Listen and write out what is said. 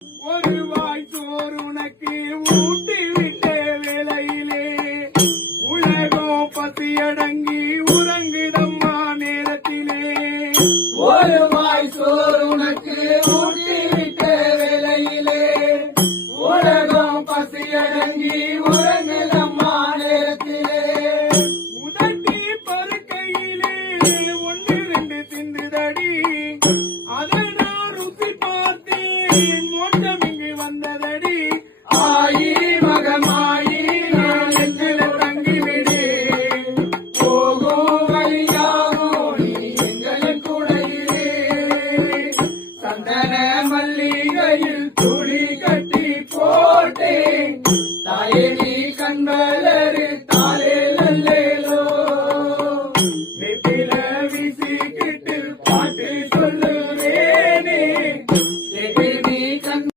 ஒரு வாய் சோறு உனக்கு ஊட்டி விட்ட வேளையிலே. உலகம் பசியடங்கி உறங்குதம்மா நேரத்திலே. ஒரு வாய் சோறு உனக்கு ஊட்டி விட்ட வேளையிலே. உலகம் பசியடங்கி உறங்குதம்மா நேரத்திலே. உதட்டி பருக்கையிலே ஒன்று ரெண்டு அதை நான் ருசி பார்த்தேன். மன மல்லிகையில் துளி கட்டி போட்டேன். தாயே நீ கண்களை